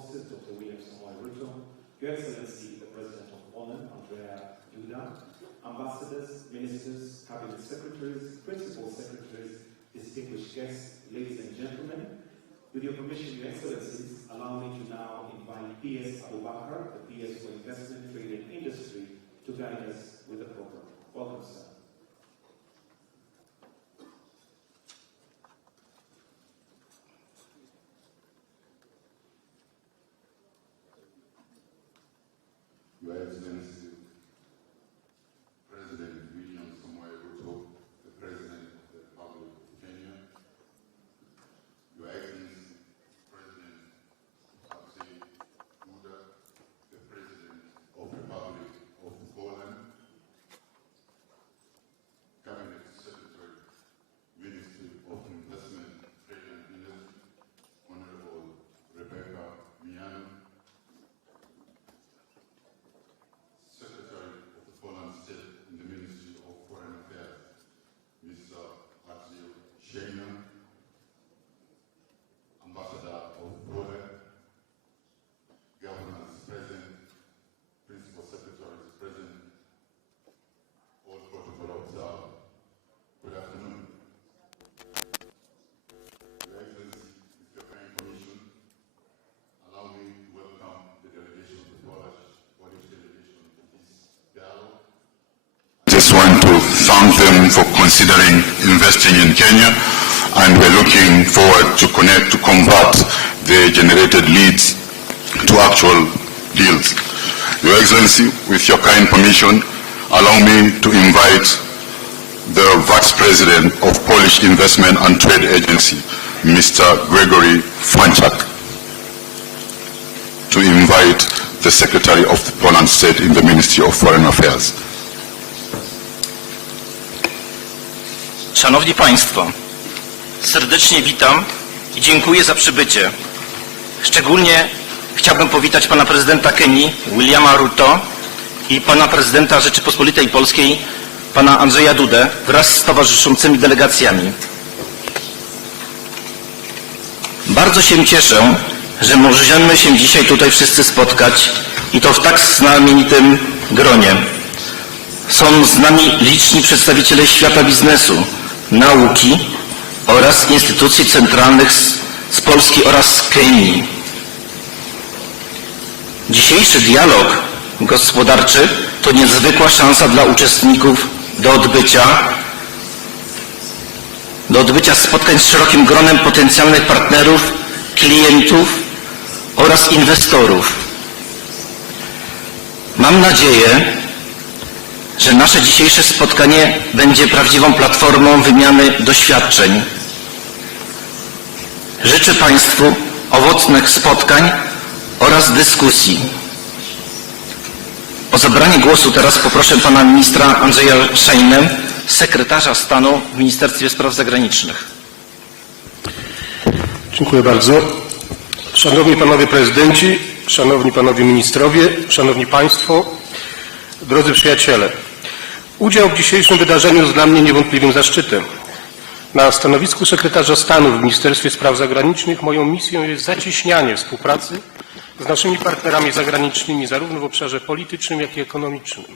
hostess, Dr. William Samoei Ruto, Your Excellency, the President of Poland, Andrzej Duda, ambassadors, ministers, cabinet secretaries, principal secretaries, distinguished guests, ladies and gentlemen. With your permission, Your Excellencies, allow me to now invite PS Abubakar, the PS for Investment, Trade and Industry, to guide us with the program. Welcome, sir. Your Excellency, President William Samoei Ruto, the President of the Republic of Kenya, Your Excellency, President Andrzej Duda, the President of the Republic of Poland, Cabinet Secretary, Ministry of Investment, Trade and Industry, Honorable Rebecca Miano, Secretary of the Poland State in the Ministry of Foreign Affairs, Mr. Andrzej Duda, Ambassador of Poland, Governors present, Principal Secretaries present, all protocol observed. Good afternoon. Your Excellency, with your kind permission, allow me to welcome the delegation of the Polish delegation to this dialogue. Just want to thank them for considering investing in Kenya, and we're looking forward to connect to convert the generated leads to actual deals. Your Excellency, with your kind permission, allow me to invite the Vice President of Polish Investment and Trade Agency, Mr. Gregory Franczak, to invite the Secretary of the Poland State in the Ministry of Foreign Affairs. Szanowni Państwo, serdecznie witam i dziękuję za przybycie. Szczególnie chciałbym powitać pana prezydenta Kenii, Williama Ruto, i pana prezydenta Rzeczypospolitej Polskiej, pana Andrzeja Dudę, wraz z towarzyszącymi delegacjami. Bardzo się cieszę, że możemy się dzisiaj tutaj wszyscy spotkać i to w tak znamienitym gronie. Są z nami liczni przedstawiciele świata biznesu, nauki oraz instytucji centralnych z Polski oraz z Kenii. Dzisiejszy dialog gospodarczy to niezwykła szansa dla uczestników do odbycia spotkań z szerokim gronem potencjalnych partnerów, klientów oraz inwestorów. Mam nadzieję, że nasze dzisiejsze spotkanie będzie prawdziwą platformą wymiany doświadczeń. Życzę Państwu owocnych spotkań oraz dyskusji. O zabranie głosu teraz poproszę pana ministra Andrzeja Szejnę, sekretarza stanu w Ministerstwie Spraw Zagranicznych. Dziękuję bardzo. Szanowni Panowie Prezydenci, Szanowni Panowie Ministrowie, Szanowni Państwo, drodzy przyjaciele. Udział w dzisiejszym wydarzeniu jest dla mnie niewątpliwym zaszczytem. Na stanowisku sekretarza stanu w Ministerstwie Spraw Zagranicznych moją misją jest zacieśnianie współpracy z naszymi partnerami zagranicznymi zarówno w obszarze politycznym, jak i ekonomicznym.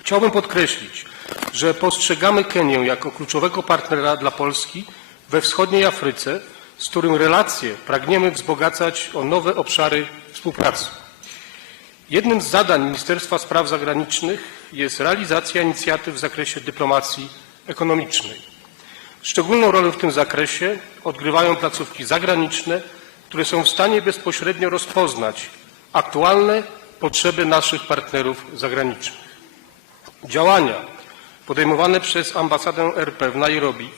Chciałbym podkreślić, że postrzegamy Kenię jako kluczowego partnera dla Polski we wschodniej Afryce, z którym relacje pragniemy wzbogacać o nowe obszary współpracy. Jednym z zadań Ministerstwa Spraw Zagranicznych jest realizacja inicjatyw w zakresie dyplomacji ekonomicznej. Szczególną rolę w tym zakresie odgrywają placówki zagraniczne, które są w stanie bezpośrednio rozpoznać aktualne potrzeby naszych partnerów zagranicznych. Działania podejmowane przez ambasadę RP w Nairobi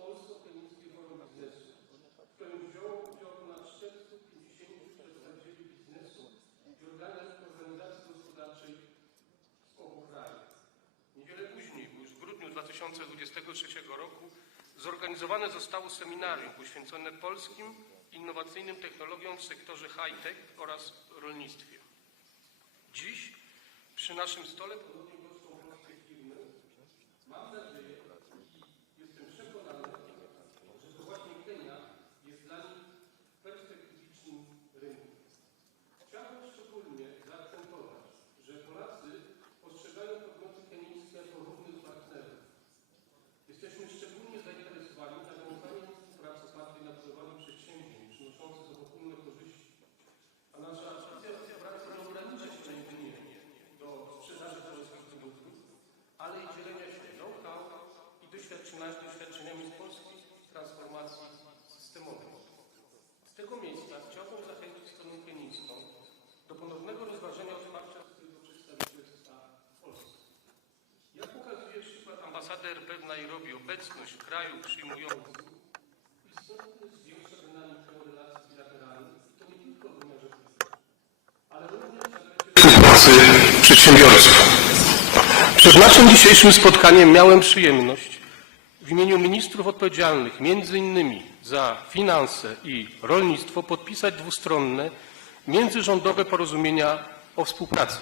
Polsko-Kenijskie Forum Biznesu, w którym wzięło udział 2023 roku zorganizowane zostało seminarium poświęcone polskim innowacyjnym technologiom w sektorze high-tech oraz rolnictwie. Dziś przy naszym stole ponownie goszczą polskie firmy. Mam nadzieję i jestem przekonany, że to właśnie Kenia jest dla nich perspektywicznym rynkiem. Chciałbym szczególnie zaakcentować, że Polacy postrzegają podmioty kenijskie jako równych partnerów. Jesteśmy szczególnie zainteresowani nawiązaniem współpracy opartej na budowaniu przedsięwzięć przynoszących obopólne korzyści, a nasza ambicja współpracy nie ogranicza się jedynie do sprzedaży polskich produktów, ale i dzielenia się know-how i doświadczeniami z polskiej transformacji systemowej. Z tego miejsca chciałbym zachęcić stronę kenijską do ponownego rozważenia otwarcia swojego przedstawicielstwa w Polsce. Jak pokazuje przykład ambasady RP w Nairobi, obecność w kraju przyjmującym istotnie zwiększa dynamikę relacji bilateralnych i to nie tylko w wymiarze politycznym, ale również w zakresie Współpracy przedsiębiorców. Przed naszym dzisiejszym spotkaniem miałem przyjemność w imieniu ministrów odpowiedzialnych m.in. za finanse i rolnictwo podpisać dwustronne międzyrządowe porozumienia o współpracy.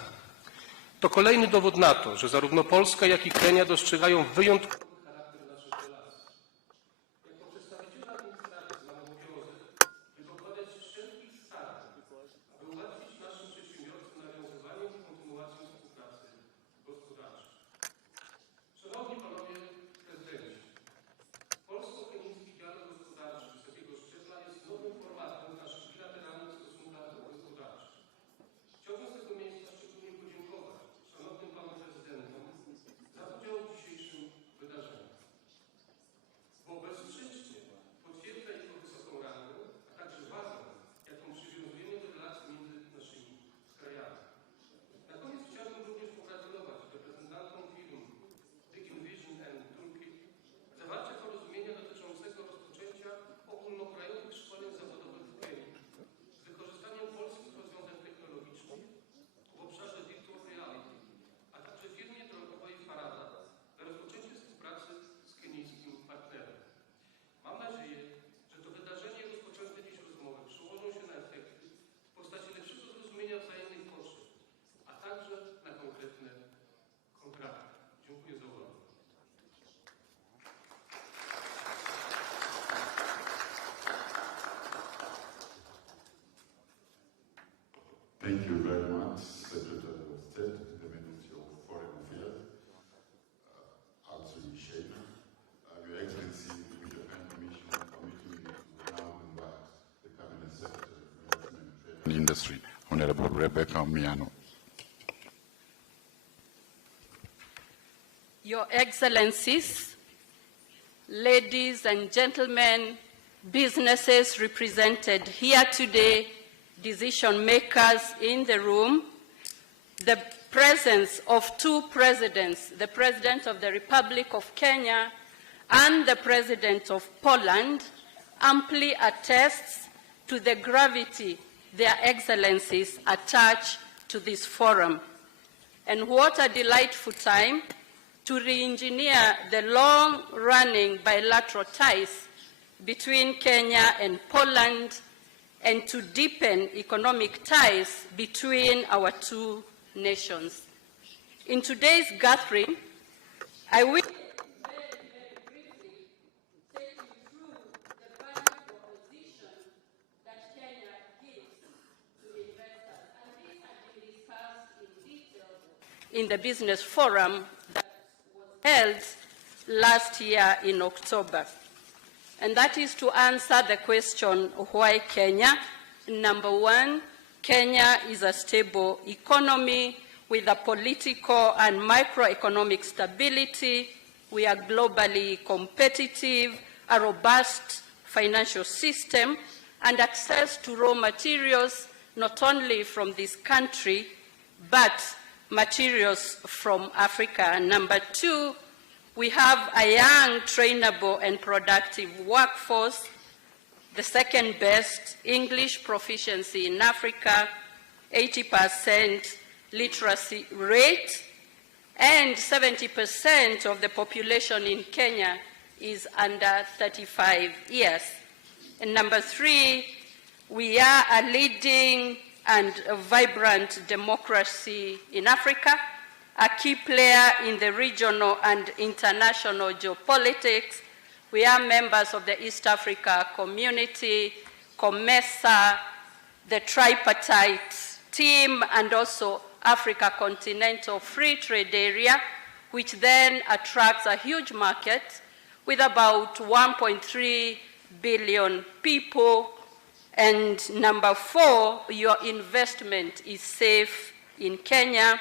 To kolejny dowód na to, że zarówno Polska, jak i Kenia dostrzegają wyjątkowy charakter naszych relacji. Jako przedstawiciele administracji mam obowiązek dokładać wszelkich starań, aby ułatwić naszym przedsiębiorcom nawiązywanie i kontynuację współpracy gospodarczej. Szanowni Panowie Prezydenci, polsko-kenijski dialog gospodarczy wysokiego szczebla jest nowym formatem w naszych bilateralnych stosunkach gospodarczych. Chciałbym z tego miejsca szczególnie podziękować szanownym Panom Prezydentom za udział w dzisiejszym wydarzeniu, bo bezsprzecznie potwierdza jego wysoką rangę, a także wagę, jaką przywiązujemy do relacji między naszymi krajami. Na koniec chciałbym również pogratulować reprezentantom firm Digging Vision and Toolkit zawarcia porozumienia dotyczącego rozpoczęcia ogólnokrajowych szkoleń zawodowych w Kenii z wykorzystaniem polskich rozwiązań technologicznych w obszarze virtual reality, a także firmie drogowej Farada na rozpoczęcie współpracy z kenijskim partnerem. Mam nadzieję, że to wydarzenie i rozpoczęte dziś rozmowy przełożą się na efekty w postaci lepszego zrozumienia wzajemnych potrzeb, a także na konkretne kontrakty. Dziękuję za uwagę. Thank you very much, Secretary of State, the Ministry of Foreign Affairs, Artsui Sheikh. Your Excellency, with your kind permission, permit me to now invite the Cabinet Secretary for Investment, Trade and Industry, Honorable Rebecca Miano. Your Excellencies, ladies and gentlemen, businesses represented here today, decision makers in the room, the presence of two presidents, the President of the Republic of Kenya and the President of Poland, amply attests to the gravity their excellencies attach to this forum. And what a delightful time to re-engineer the long-running bilateral ties between Kenya and Poland and to deepen economic ties between our two nations. In today's gathering, I will very briefly take you through the value proposition that Kenya gives to investors. And this has been discussed in detail in the business forum that was held last year in October. And that is to answer the question, why Kenya? Number one, Kenya is a stable economy with a political and microeconomic stability. We are globally competitive, a robust financial system, and access to raw materials, not only from this country, but materials from Africa. And number two, we have a young, trainable, and productive workforce, the second best English proficiency in Africa, 80% literacy rate, and 70% of the population in Kenya is under 35 years. And number 3, we are a leading and a vibrant democracy in Africa, a key player in the regional and international geopolitics. We are members of the East Africa Community, COMESA, the tripartite team, and also Africa Continental Free Trade Area, which then attracts a huge market with about 1.3 billion people. And number 4, your investment is safe in Kenya.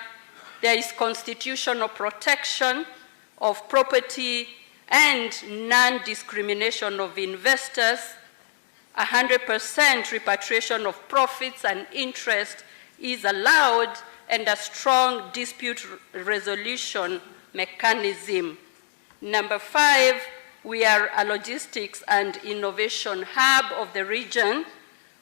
There is constitutional protection of property and non-discrimination of investors, 100% repatriation of profits and interest is allowed, and a strong dispute resolution mechanism. Number 5, we are a logistics and innovation hub of the region.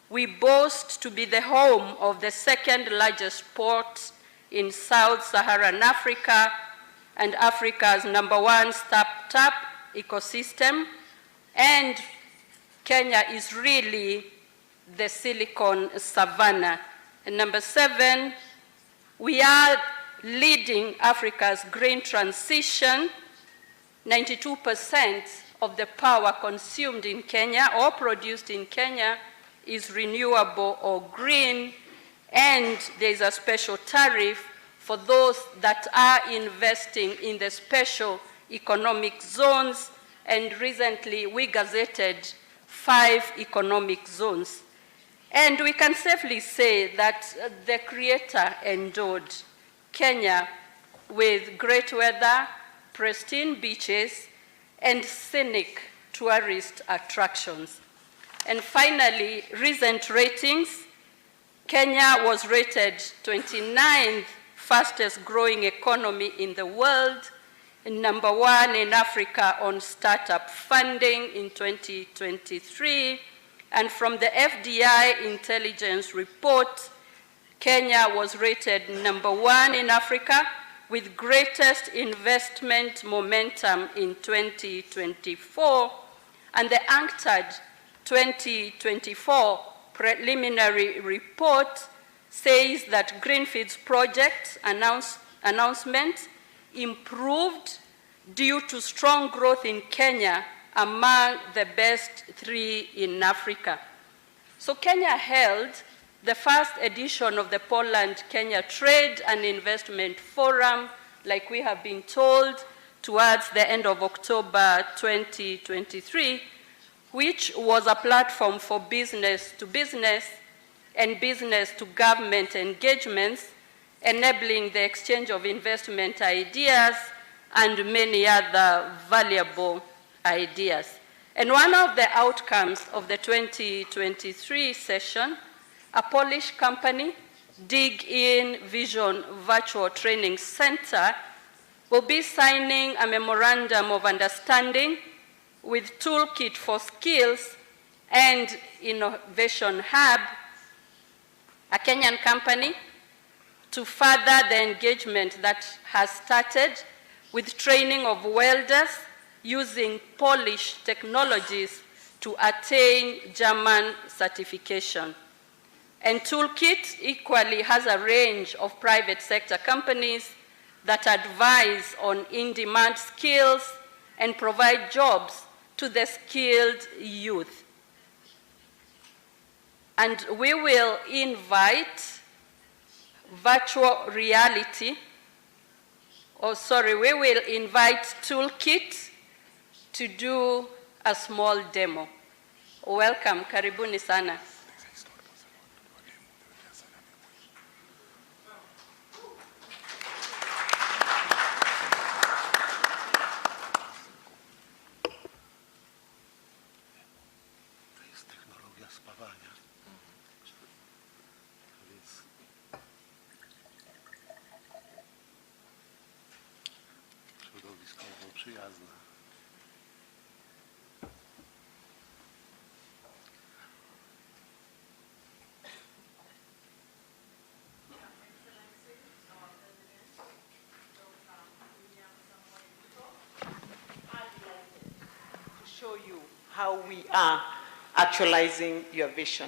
We boast to be the home of the second largest port in Sub-Saharan Africa and Africa's number 1 startup ecosystem. And Kenya is really the Silicon Savannah. And number 7, we are leading Africa's green transition. 92% of the power consumed in Kenya or produced in Kenya is renewable or green, and there is a special tariff for those that are investing in the special economic zones, and recently we gazetted 5 economic zones. And we can safely say that the Creator endowed Kenya with great weather, pristine beaches, and scenic tourist attractions. And finally, recent ratings, Kenya was rated 29th fastest growing economy in the world, and number 1 in Africa on startup funding in 2023. And from the FDI intelligence report, Kenya was rated number 1 in Africa with greatest investment momentum in 2024. And the UNCTAD 2024 preliminary report says that Greenfield's project announcement improved due to strong growth in Kenya, among the best 3 in Africa. So Kenya held the first edition of the Poland-Kenya Trade and Investment Forum, like we have been told, towards the end of October 2023, which was a platform for business to business and business to government engagements, enabling the exchange of investment ideas and many other valuable ideas. And one of the outcomes of the 2023 session, a Polish company, Dig In Vision Virtual Training Center, will be signing a memorandum of understanding with Toolkit for Skills and Innovation Hub, a Kenyan company, to further the engagement that has started with training of welders using Polish technologies to attain German certification. And Toolkit equally has a range of private sector companies that advise on in-demand skills and provide jobs to the skilled youth. And we will invite we will invite Toolkit to do a small demo. Welcome, karibuni sana. how we are actualizing your vision.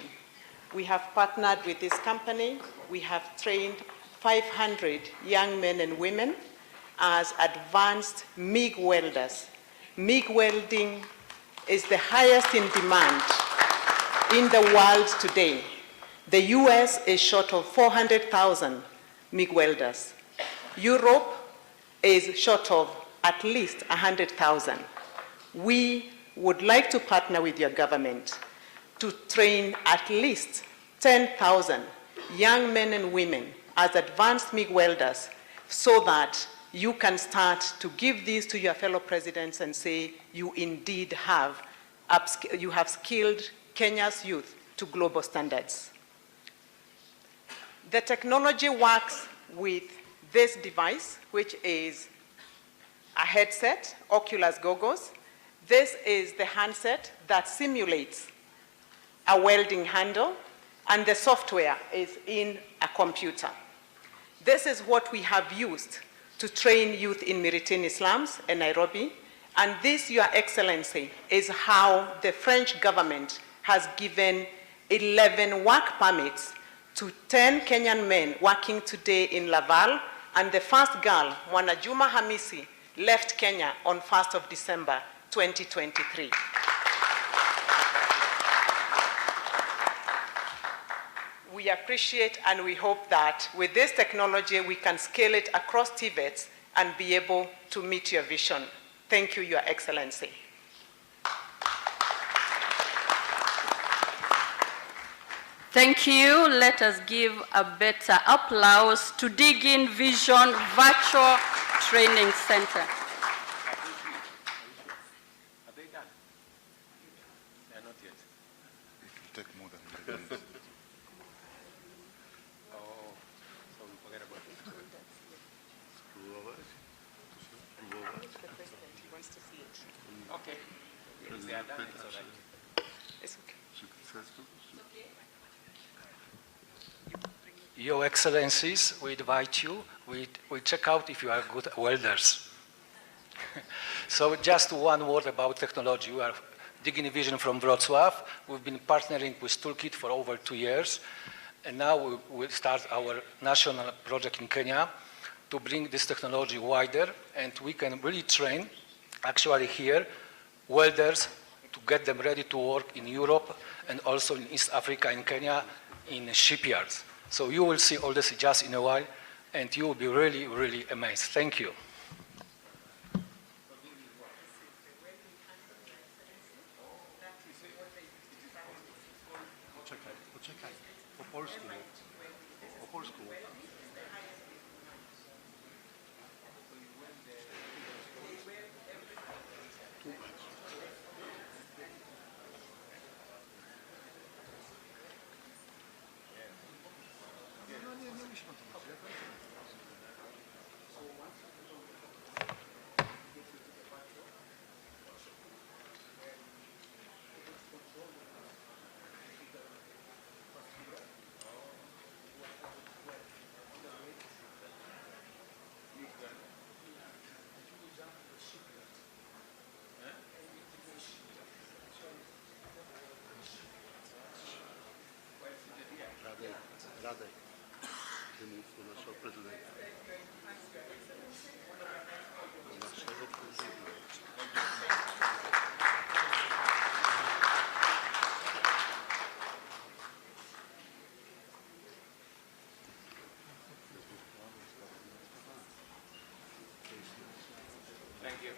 We have partnered with this company. We have trained 500 young men and women as advanced MIG welders. MIG welding is the highest in demand in the world today. The US is short of 400,000 MIG welders. Europe is short of at least 100,000. We would like to partner with your government to train at least 10,000 young men and women as advanced MIG welders so that you can start to give these to your fellow presidents and say you indeed have skilled Kenya's youth to global standards. The technology works with this device, which is a headset, Oculus goggles. This is the handset that simulates a welding handle, and the software is in a computer. This is what we have used to train youth in Miritini slums in Nairobi, and this, Your Excellency, is how the French government has given 11 work permits to 10 Kenyan men working today in Laval, and the first girl, Mwanajuma Hamisi, left Kenya on 1st of December 2023. We appreciate and we hope that with this technology we can scale it across TVETs and be able to meet your vision. Thank you, Your Excellency. Thank you. Let us give a better applause to Dig In Vision Virtual Training Center. Your Excellencies, we invite you. We check out if you are good welders. So just one word about technology. We are Digging Vision from Wrocław. We've been partnering with Toolkit for over 2 years. And now we will start our national project in Kenya to bring this technology wider. And we can really train, actually here, welders to get them ready to work in Europe and also in East Africa and Kenya in shipyards. So you will see all this just in a while, and you will be really, really amazed. Thank you.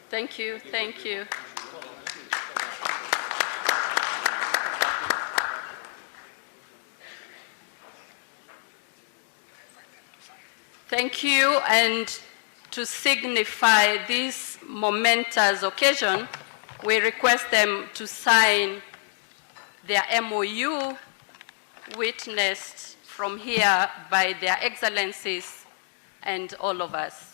Thank you. Thank you. Thank you, and to signify this momentous occasion, we request them to sign their MOU witnessed from here by their excellencies and all of us.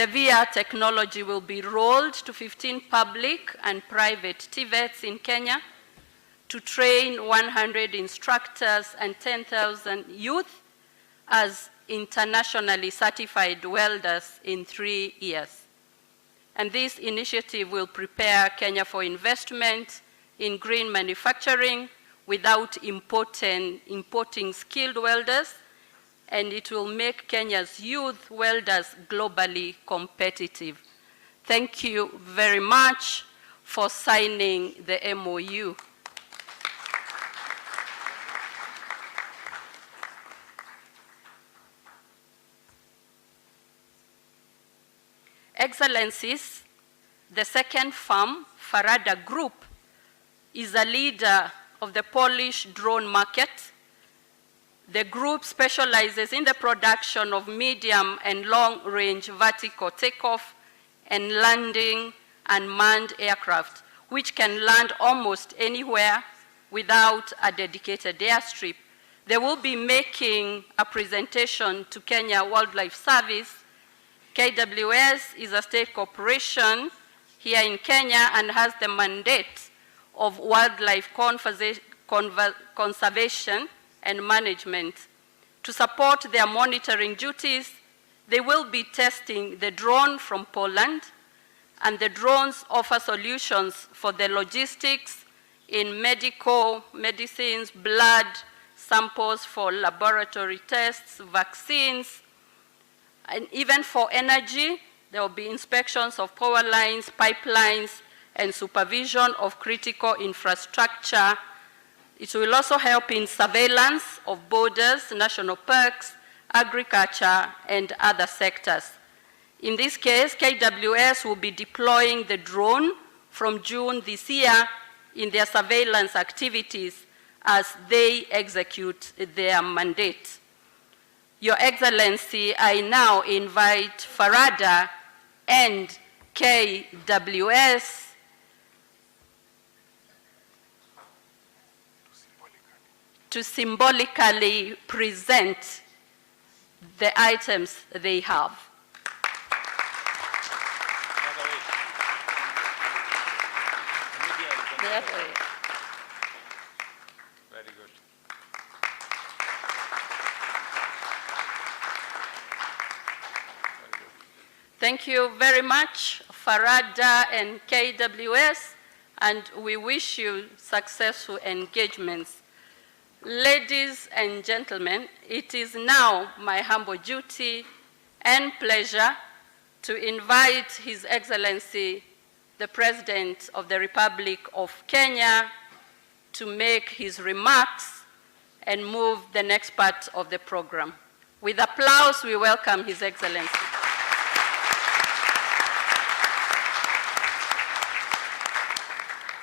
The VR technology will be rolled to 15 public and private TVETs in Kenya to train 100 instructors and 10,000 youth as internationally certified welders in 3 years. And this initiative will prepare Kenya for investment in green manufacturing without importing skilled welders, and it will make Kenya's youth welders globally competitive. Thank you very much for signing the MOU. Excellencies, the second firm, Farada Group, is a leader of the Polish drone market. The group specializes in the production of medium and long-range vertical takeoff and landing unmanned aircraft, which can land almost anywhere without a dedicated airstrip. They will be making a presentation to Kenya Wildlife Service. KWS is a state corporation here in Kenya and has the mandate of wildlife conservation and management. To support their monitoring duties, they will be testing the drone from Poland, and the drones offer solutions for the logistics in medicines, blood samples for laboratory tests, vaccines, and even for energy. There will be inspections of power lines, pipelines, and supervision of critical infrastructure. It will also help in surveillance of borders, national parks, agriculture, and other sectors. In this case, KWS will be deploying the drone from June this year in their surveillance activities as they execute their mandate. Your Excellency, I now invite Farada and KWS to symbolically present the items they have. Very good. Thank you very much, Farada and KWS, and we wish you successful engagements. Ladies and gentlemen, it is now my humble duty and pleasure to invite His Excellency, the President of the Republic of Kenya, to make his remarks and move the next part of the program. With applause, we welcome His Excellency.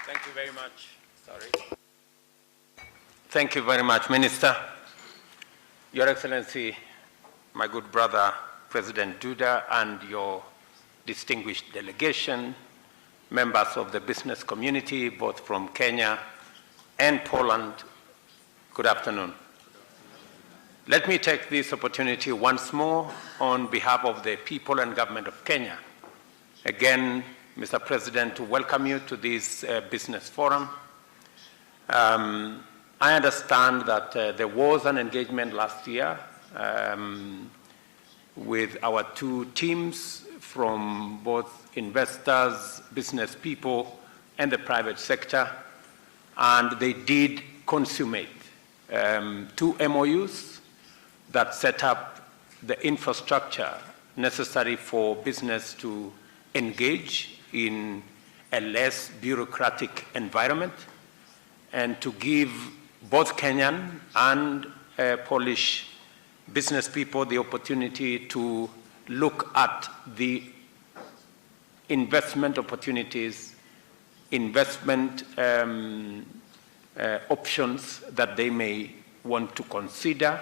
Thank you very much. Sorry. Thank you very much, Minister. Your Excellency, my good brother, President Duda, and your distinguished delegation, members of the business community, both from Kenya and Poland, good afternoon. Let me take this opportunity once more on behalf of the people and government of Kenya, again, Mr. President, to welcome you to this business forum. I understand that there was an engagement last year with our two teams from both investors, business people, and the private sector, and they did consummate two MOUs that set up the infrastructure necessary for business to engage in a less bureaucratic environment and to give both Kenyan and Polish business people the opportunity to look at the investment opportunities, investment options that they may want to consider.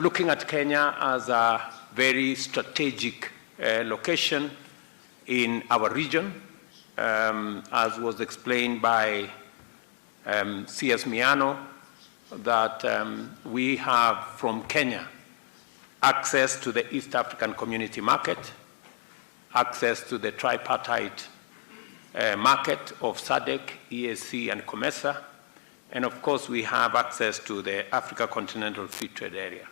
Looking at Kenya as a very strategic location in our region, as was explained by C.S. Miano, that we have from Kenya access to the East African Community Market, access to the tripartite market of SADC, EAC, and COMESA, and of course we have access to the Africa Continental Free Trade Area.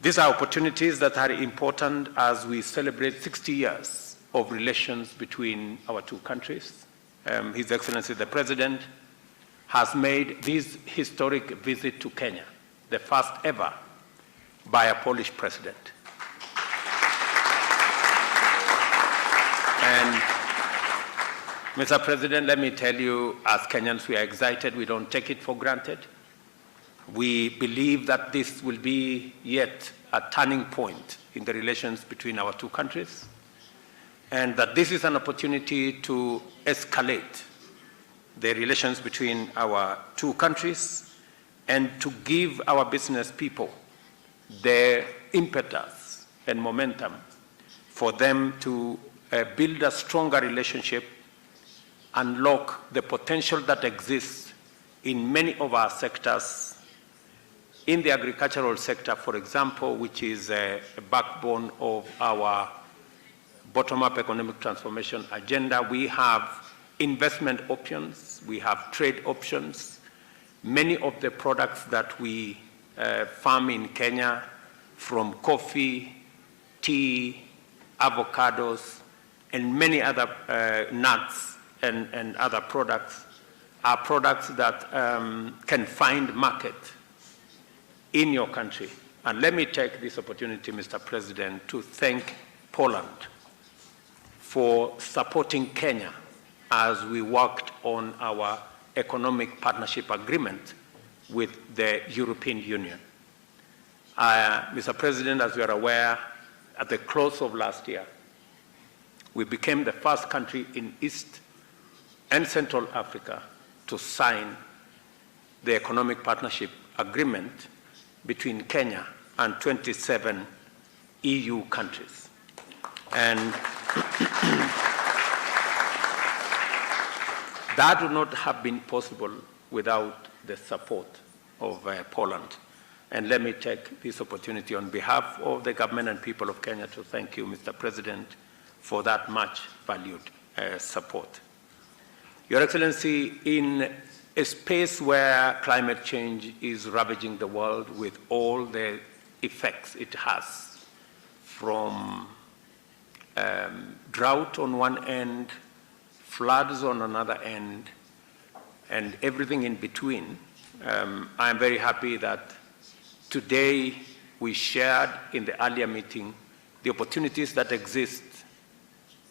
These are opportunities that are important as we celebrate 60 years of relations between our two countries. His Excellency the President has made this historic visit to Kenya, the first ever by a Polish president. And Mr. President, let me tell you, as Kenyans, we are excited. We don't take it for granted. We believe that this will be yet a turning point in the relations between our two countries, and that this is an opportunity to escalate the relations between our two countries and to give our business people the impetus and momentum for them to build a stronger relationship, unlock the potential that exists in many of our sectors. In the agricultural sector, for example, which is a backbone of our bottom-up economic transformation agenda, we have investment options, we have trade options. Many of the products that we farm in Kenya, from coffee, tea, avocados, and many other nuts and other products, are products that can find market in your country. And let me take this opportunity, Mr. President, to thank Poland for supporting Kenya as we worked on our economic partnership agreement with the European Union. Mr. President, as you are aware, at the close of last year, we became the first country in East and Central Africa to sign the economic partnership agreement between Kenya and 27 EU countries. And that would not have been possible without the support of Poland. And let me take this opportunity on behalf of the government and people of Kenya to thank you, Mr. President, for that much valued support. Your Excellency, in a space where climate change is ravaging the world with all the effects it has, from drought on one end, floods on another end, and everything in between, I am very happy that today we shared in the earlier meeting the opportunities that exist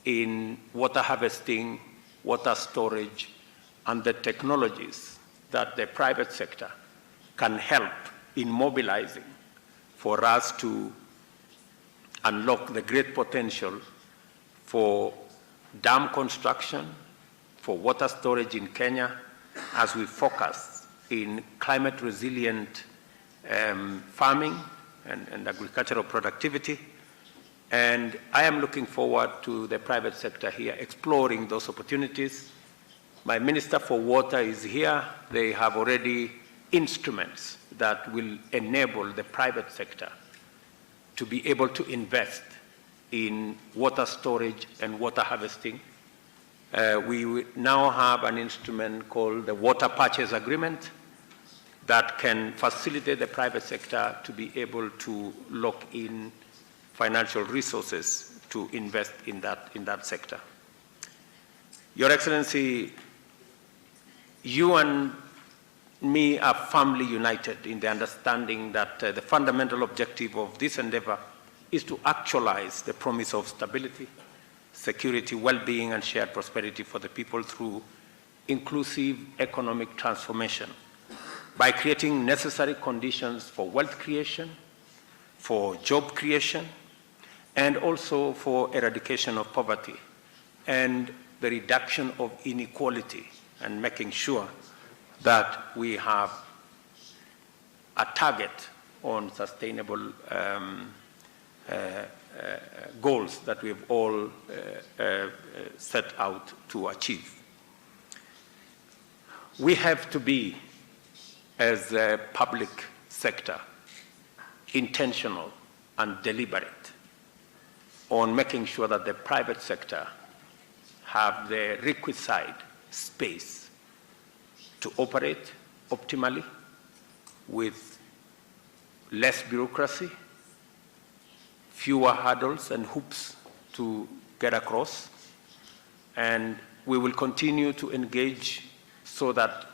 in water harvesting, water storage, and the technologies that the private sector can help in mobilizing for us to unlock the great potential for dam construction, for water storage in Kenya, as we focus in climate resilient farming and agricultural productivity. And I am looking forward to the private sector here exploring those opportunities. My Minister for Water is here. They have already instruments that will enable the private sector to be able to invest in water storage and water harvesting. We now have an instrument called the Water Purchase Agreement that can facilitate the private sector to be able to lock in financial resources to invest in that sector. Your Excellency, you and me are firmly united in the understanding that the fundamental objective of this endeavor is to actualize the promise of stability, security, well-being, and shared prosperity for the people through inclusive economic transformation by creating necessary conditions for wealth creation, for job creation, and also for eradication of poverty and the reduction of inequality, and making sure that we have a target on sustainable goals that we've all set out to achieve. We have to be, as a public sector, intentional and deliberate on making sure that the private sector have the requisite space to operate optimally with less bureaucracy, fewer hurdles and hoops to get across, and we will continue to engage so that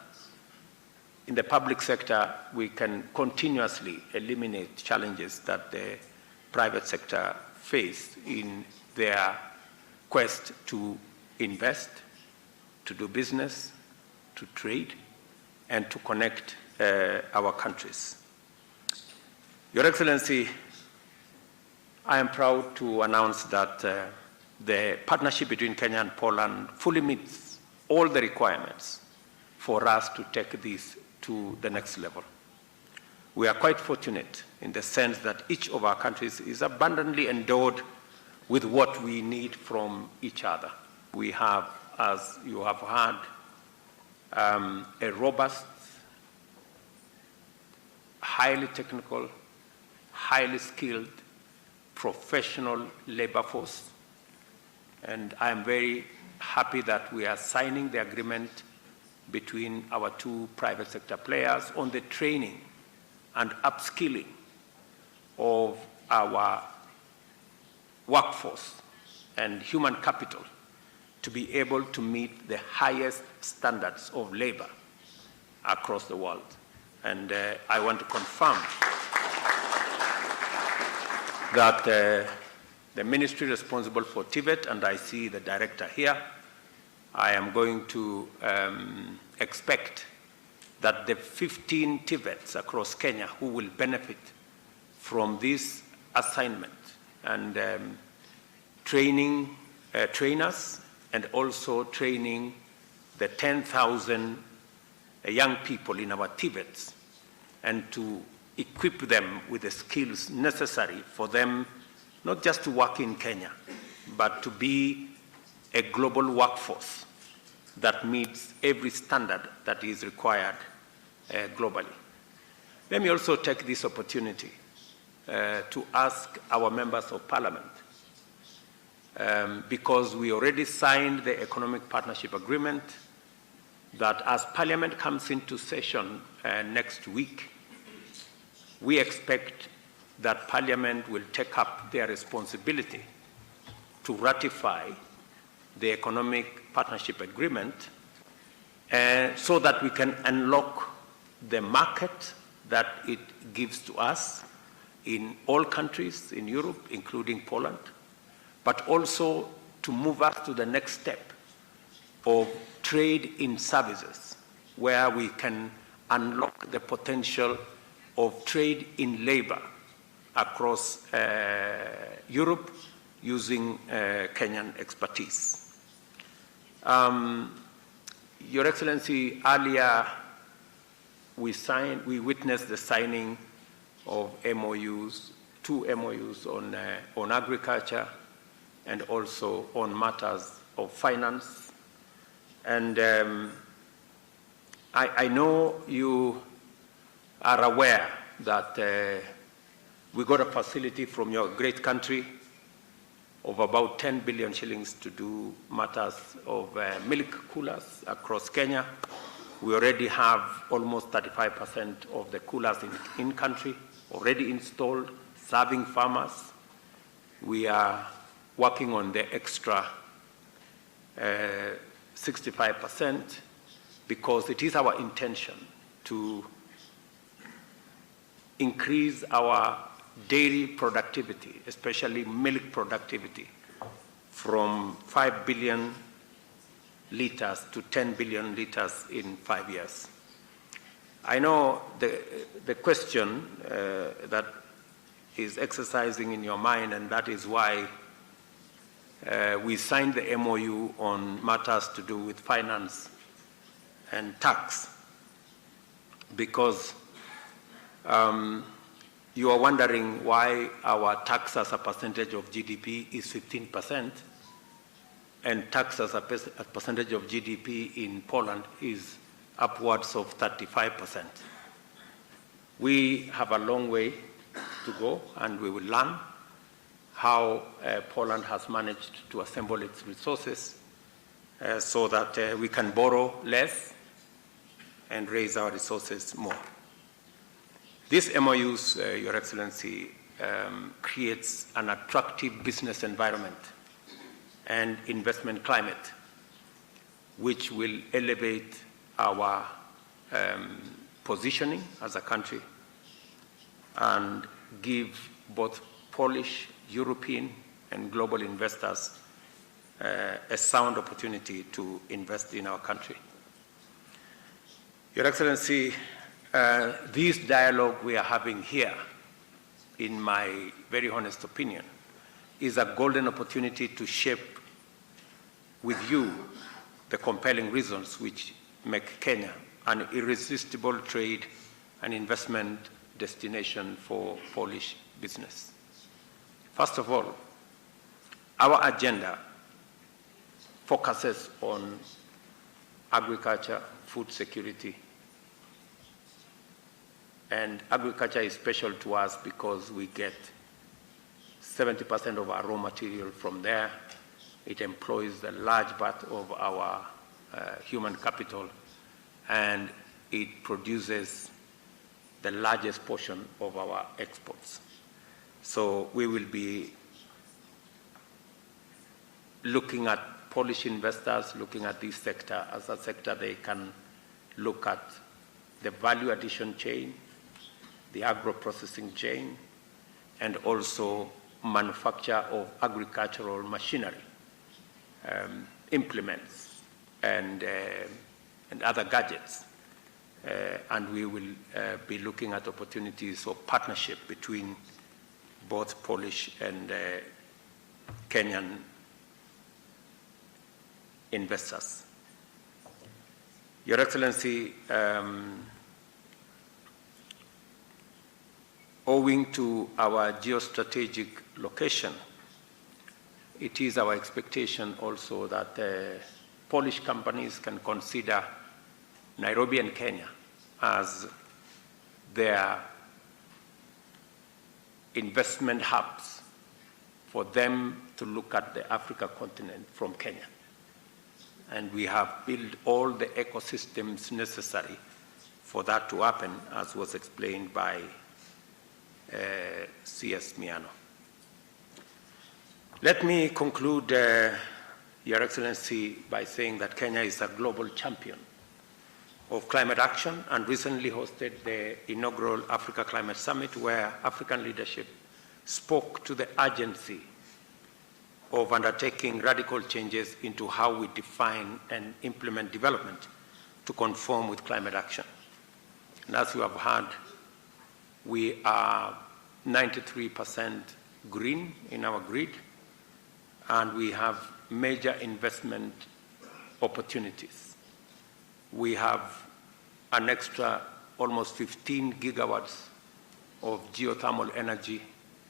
in the public sector we can continuously eliminate challenges that the private sector face in their quest to invest, to do business, to trade, and to connect our countries. Your Excellency, I am proud to announce that the partnership between Kenya and Poland fully meets all the requirements for us to take this to the next level. We are quite fortunate in the sense that each of our countries is abundantly endowed with what we need from each other. We have, as you have heard, a robust, highly technical, highly skilled, professional labor force. And I am very happy that we are signing the agreement between our two private sector players on the training and upskilling of our workforce and human capital to be able to meet the highest standards of labor across the world. And I want to confirm that the ministry responsible for TVET, and I see the director here, I am going to expect that the 15 TVETs across Kenya who will benefit from this assignment and training trainers and also training the 10,000 young people in our TVETs and to equip them with the skills necessary for them not just to work in Kenya, but to be a global workforce that meets every standard that is required globally. Let me also take this opportunity to ask our members of parliament, because we already signed the economic partnership agreement, that as parliament comes into session next week, we expect that parliament will take up their responsibility to ratify the economic partnership agreement so that we can unlock the market that it gives to us in all countries in Europe, including Poland, but also to move us to the next step of trade in services, where we can unlock the potential of trade in labor across Europe using Kenyan expertise. Your Excellency, earlier we witnessed the signing of MOUs, 2 MOUs on agriculture and also on matters of finance. And I know you are aware that we got a facility from your great country of about 10 billion shillings to do matters of milk coolers across Kenya. We already have almost 35% of the coolers in country already installed, serving farmers. We are working on the extra 65% because it is our intention to increase our dairy productivity, especially milk productivity, from 5 billion liters to 10 billion liters in 5 years. I know the question that is exercising in your mind, and that is why we signed the MOU on matters to do with finance and tax, because you are wondering why our tax as a percentage of GDP is 15%, and tax as a percentage of GDP in Poland is upwards of 35%. We have a long way to go, and we will learn how Poland has managed to assemble its resources so that we can borrow less and raise our resources more. This MOUs, Your Excellency, creates an attractive business environment and investment climate, which will elevate our positioning as a country and give both Polish, European, and global investors a sound opportunity to invest in our country. Your Excellency, this dialogue we are having here, in my very honest opinion, is a golden opportunity to shape with you the compelling reasons which make Kenya an irresistible trade and investment destination for Polish business. First of all, our agenda focuses on agriculture, food security, and agriculture is special to us because we get 70% of our raw material from there. It employs a large part of our human capital, and it produces the largest portion of our exports. So we will be looking at Polish investors, looking at this sector as a sector they can look at the value addition chain, the agro-processing chain, and also manufacture of agricultural machinery, implements, and other gadgets. And we will be looking at opportunities of partnership between both Polish and Kenyan investors. Your Excellency, owing to our geostrategic location, it is our expectation also that Polish companies can consider Nairobi and Kenya as their investment hubs for them to look at the Africa continent from Kenya. And we have built all the ecosystems necessary for that to happen, as was explained by C.S. Miano. Let me conclude, Your Excellency, by saying that Kenya is a global champion of climate action and recently hosted the inaugural Africa Climate Summit, where African leadership spoke to the urgency of undertaking radical changes into how we define and implement development to conform with climate action. And as you have heard, we are 93% green in our grid, and we have major investment opportunities. We have an extra almost 15 gigawatts of geothermal energy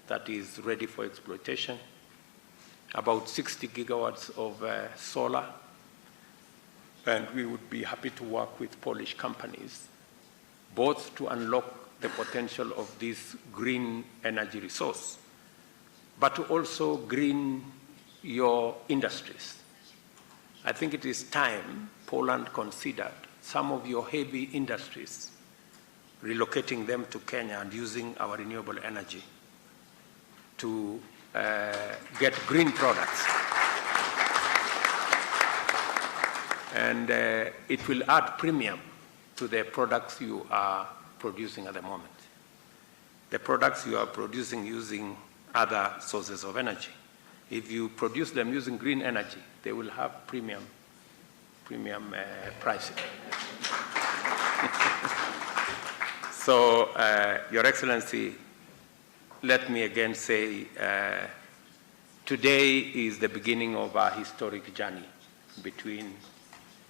that is ready for exploitation, about 60 gigawatts of solar, and we would be happy to work with Polish companies, both to unlock the potential of this green energy resource, but to also green your industries. I think it is time Poland considered some of your heavy industries, relocating them to Kenya and using our renewable energy to get green products. And it will add premium to the products you are producing at the moment. The products you are producing using other sources of energy. If you produce them using green energy, they will have premium pricing. So, Your Excellency, let me again say, today is the beginning of our historic journey between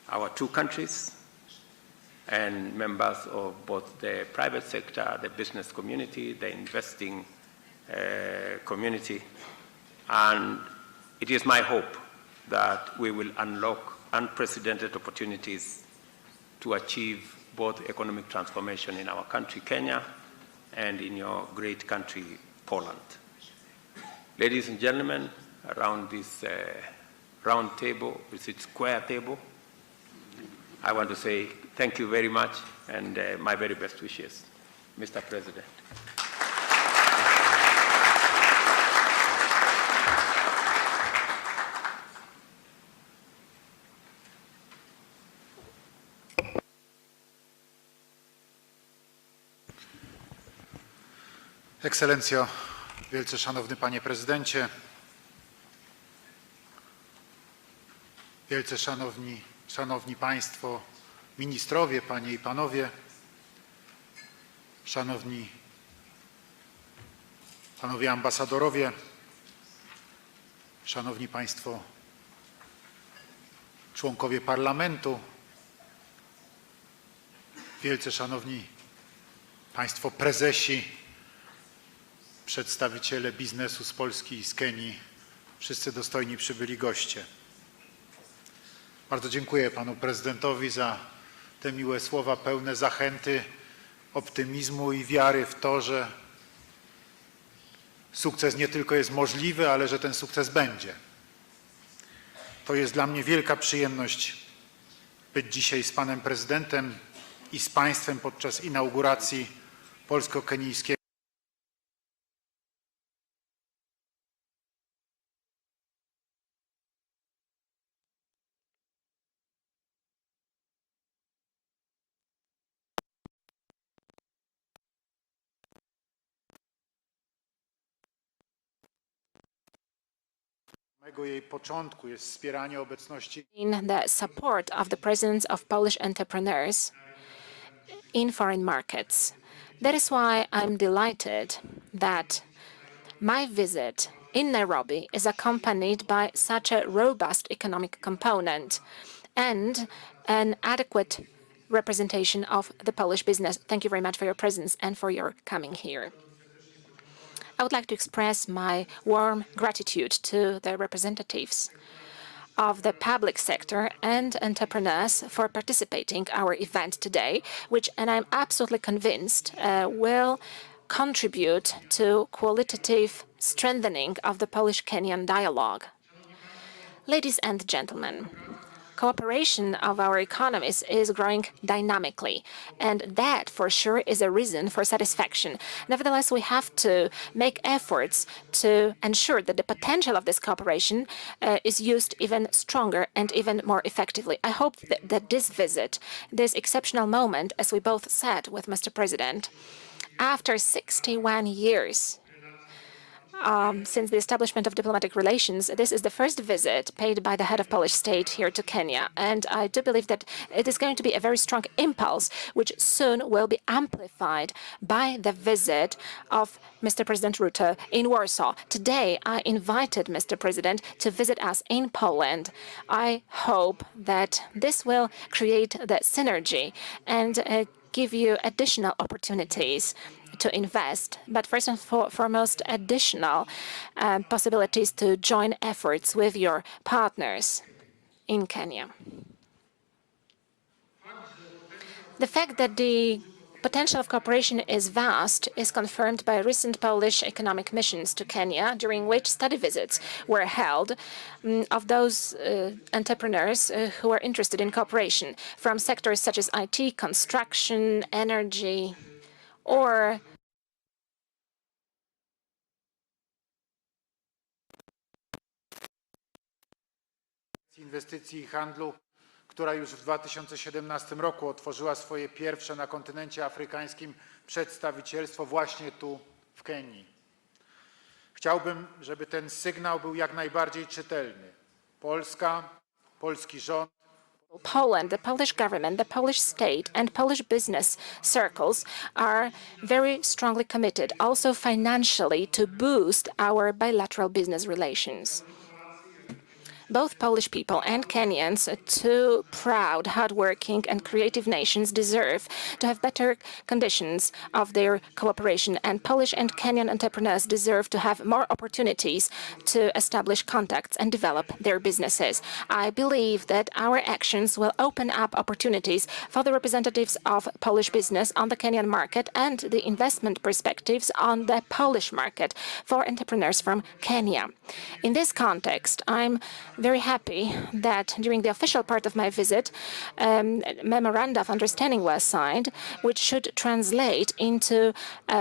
our two countries and members of both the private sector, the business community, the investing community. And it is my hope that we will unlock unprecedented opportunities to achieve both economic transformation in our country, Kenya, and in your great country, Poland. Ladies and gentlemen, around this round table, it's a square table, I want to say thank you very much and my very best wishes, Mr. President. Ekscelencjo, wielce szanowny panie prezydencie, wielce szanowni państwo ministrowie, panie i panowie, szanowni panowie ambasadorowie, szanowni państwo członkowie parlamentu, wielce szanowni państwo prezesi, przedstawiciele biznesu z Polski i z Kenii, wszyscy dostojni przybyli goście. Bardzo dziękuję panu prezydentowi za te miłe słowa pełne zachęty, optymizmu i wiary w to, że sukces nie tylko jest możliwy, ale że ten sukces będzie. To jest dla mnie wielka przyjemność być dzisiaj z panem prezydentem i z państwem podczas inauguracji polsko-kenijskiego jej początku jest wspieranie obecności in the support of the presence of Polish entrepreneurs in foreign markets. That is why I'm delighted that my visit in Nairobi is accompanied by such a robust economic component and an adequate representation of the Polish business. Thank you very much for your presence and for your coming here. I would like to express my warm gratitude to the representatives of the public sector and entrepreneurs for participating in our event today, which, and I'm absolutely convinced, will contribute to qualitative strengthening of the Polish-Kenyan dialogue. Ladies and gentlemen, cooperation of our economies is growing dynamically, and that for sure is a reason for satisfaction. Nevertheless, we have to make efforts to ensure that the potential of this cooperation is used even stronger and even more effectively. I hope that this visit, this exceptional moment, as we both said with Mr. President, after 61 years since the establishment of diplomatic relations, this is the first visit paid by the head of Polish state here to Kenya. And I do believe that it is going to be a very strong impulse, which soon will be amplified by the visit of Mr. President Rutte in Warsaw. Today, I invited Mr. President to visit us in Poland. I hope that this will create the synergy and give you additional opportunities to invest, but first and foremost, additional possibilities to join efforts with your partners in Kenya. The fact that the potential of cooperation is vast is confirmed by recent Polish economic missions to Kenya, during which study visits were held of those entrepreneurs who are interested in cooperation from sectors such as IT, construction, energy, or inwestycji i handlu, która już w 2017 roku otworzyła swoje pierwsze na kontynencie afrykańskim przedstawicielstwo właśnie tu w Kenii. Chciałbym, żeby ten sygnał był jak najbardziej czytelny. Polska, polski rząd, Poland, the Polish government, the Polish state, and Polish business circles are very strongly committed, also financially, to boost our bilateral business relations. Both Polish people and Kenyans, two proud, hardworking and creative nations, deserve to have better conditions of their cooperation, and Polish and Kenyan entrepreneurs deserve to have more opportunities to establish contacts and develop their businesses. I believe that our actions will open up opportunities for the representatives of Polish business on the Kenyan market and the investment perspectives on the Polish market for entrepreneurs from Kenya. In this context, I'm very happy that during the official part of my visit, memoranda of understanding was signed, which should translate into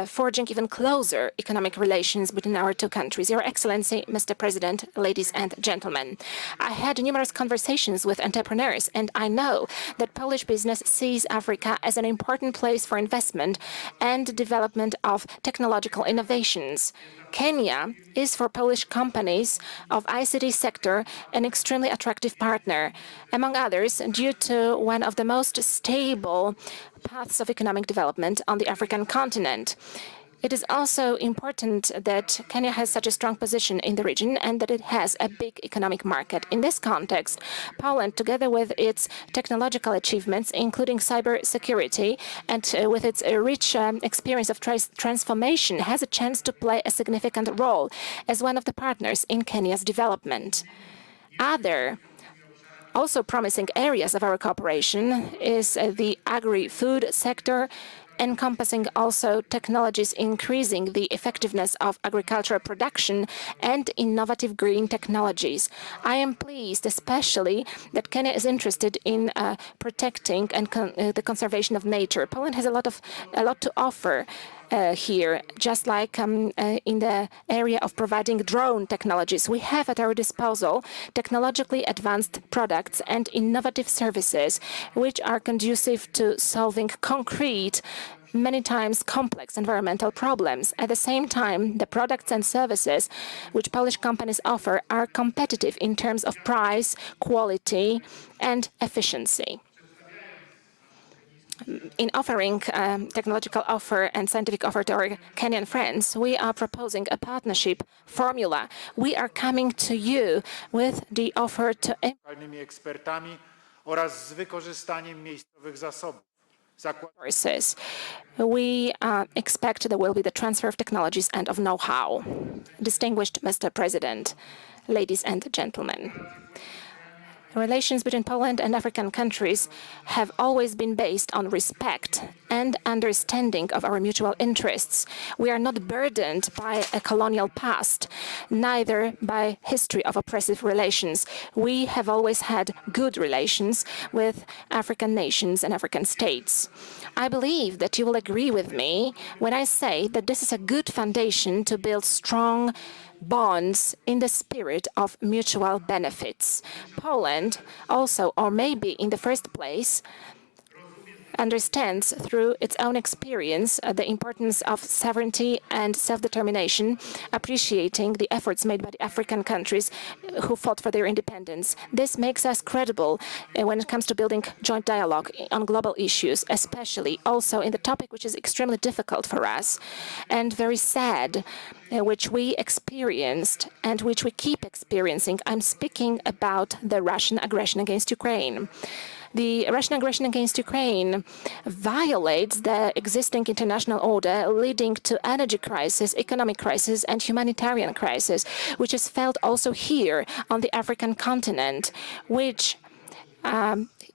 forging even closer economic relations between our two countries. Your Excellency, Mr. President, ladies and gentlemen, I had numerous conversations with entrepreneurs, and I know that Polish business sees Africa as an important place for investment and development of technological innovations. Kenya is for Polish companies of ICT sector an extremely attractive partner, among others, due to one of the most stable paths of economic development on the African continent. It is also important that Kenya has such a strong position in the region and that it has a big economic market. In this context, Poland, together with its technological achievements, including cybersecurity, and with its rich experience of transformation, has a chance to play a significant role as one of the partners in Kenya's development. Other also promising areas of our cooperation is the agri-food sector, encompassing also technologies increasing the effectiveness of agricultural production and innovative green technologies. I am pleased especially that Kenya is interested in protecting and the conservation of nature. Poland has a lot to offer here, just like in the area of providing drone technologies. We have at our disposal technologically advanced products and innovative services which are conducive to solving concrete, many times complex environmental problems. At the same time, the products and services which Polish companies offer are competitive in terms of price, quality, and efficiency. In offering technological offer and scientific offer to our Kenyan friends, we are proposing a partnership formula. We are coming to you with the offer to ekspertami oraz z wykorzystaniem miejscowych zasobów. resources. We expect there will be the transfer of technologies and of know-how. Distinguished Mr. President, ladies and gentlemen, relations between Poland and African countries have always been based on respect and understanding of our mutual interests. We are not burdened by a colonial past, neither by history of oppressive relations. We have always had good relations with African nations and African states. I believe that you will agree with me when I say that this is a good foundation to build strong bonds in the spirit of mutual benefits. Poland also, or maybe in the first place, understands through its own experience the importance of sovereignty and self-determination, appreciating the efforts made by the African countries who fought for their independence. This makes us credible when it comes to building joint dialogue on global issues, especially also in the topic which is extremely difficult for us and very sad, which we experienced and which we keep experiencing. I'm speaking about the Russian aggression against Ukraine. The Russian aggression against Ukraine violates the existing international order, leading to energy crisis, economic crisis, and humanitarian crisis, which is felt also here on the African continent, which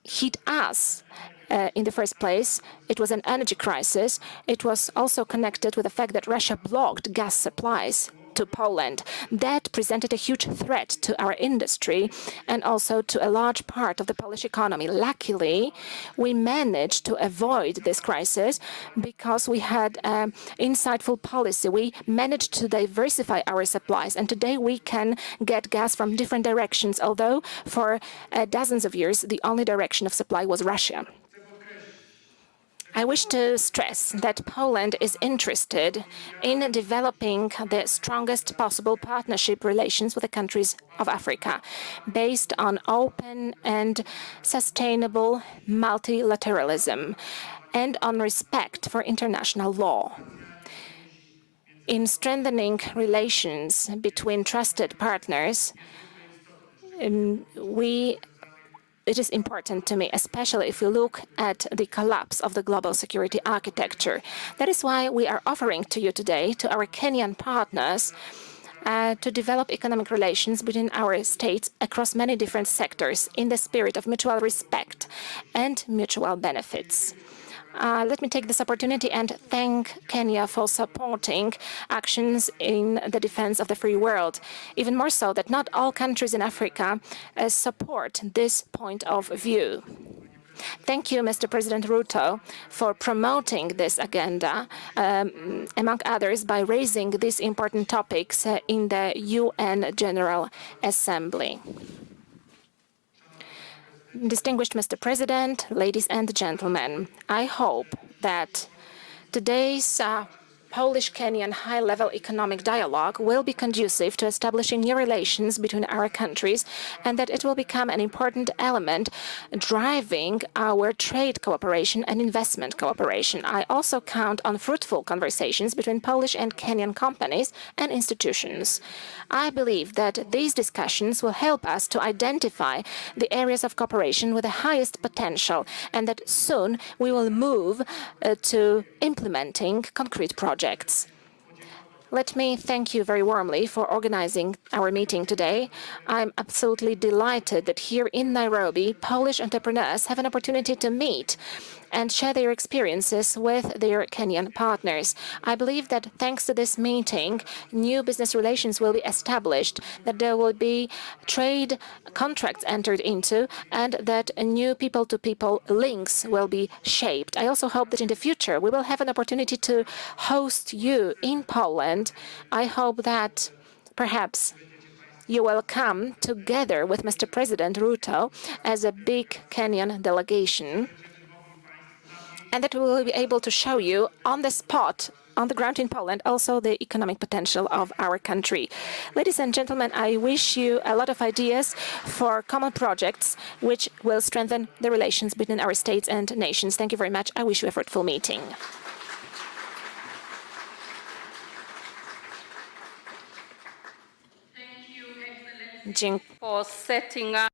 hit us. In the first place, it was an energy crisis. It was also connected with the fact that Russia blocked gas supplies to Poland. That presented a huge threat to our industry and also to a large part of the Polish economy. Luckily, we managed to avoid this crisis because we had an insightful policy. We managed to diversify our supplies, and today we can get gas from different directions, although for dozens of years the only direction of supply was Russia. I wish to stress that Poland is interested in developing the strongest possible partnership relations with the countries of Africa, based on open and sustainable multilateralism and on respect for international law. In strengthening relations between trusted partners, it is important to me, especially if we look at the collapse of the global security architecture. That is why we are offering to you today, to our Kenyan partners, to develop economic relations between our states across many different sectors in the spirit of mutual respect and mutual benefits. Let me take this opportunity and thank Kenya for supporting actions in the defense of the free world. Even more so that not all countries in Africa support this point of view. Thank you, Mr. President Ruto, for promoting this agenda, among others, by raising these important topics in the UN General Assembly. Distinguished Mr. President, ladies and gentlemen, I hope that today's Polish-Kenyan high-level economic dialogue will be conducive to establishing new relations between our countries and that it will become an important element driving our trade cooperation and investment cooperation. I also count on fruitful conversations between Polish and Kenyan companies and institutions. I believe that these discussions will help us to identify the areas of cooperation with the highest potential and that soon we will move to implementing concrete projects. Let me thank you very warmly for organizing our meeting today. I'm absolutely delighted that here in Nairobi, Polish entrepreneurs have an opportunity to meet and share their experiences with their Kenyan partners. I believe that thanks to this meeting, new business relations will be established, that there will be trade contracts entered into, and that new people-to-people links will be shaped. I also hope that in the future we will have an opportunity to host you in Poland. I hope that perhaps you will come together with Mr. President Ruto as a big Kenyan delegation, and that we will be able to show you on the spot, on the ground in Poland, also the economic potential of our country. Ladies and gentlemen, I wish you a lot of ideas for common projects which will strengthen the relations between our states and nations. Thank you very much. I wish you a fruitful meeting. Thank you, Excellency, for setting up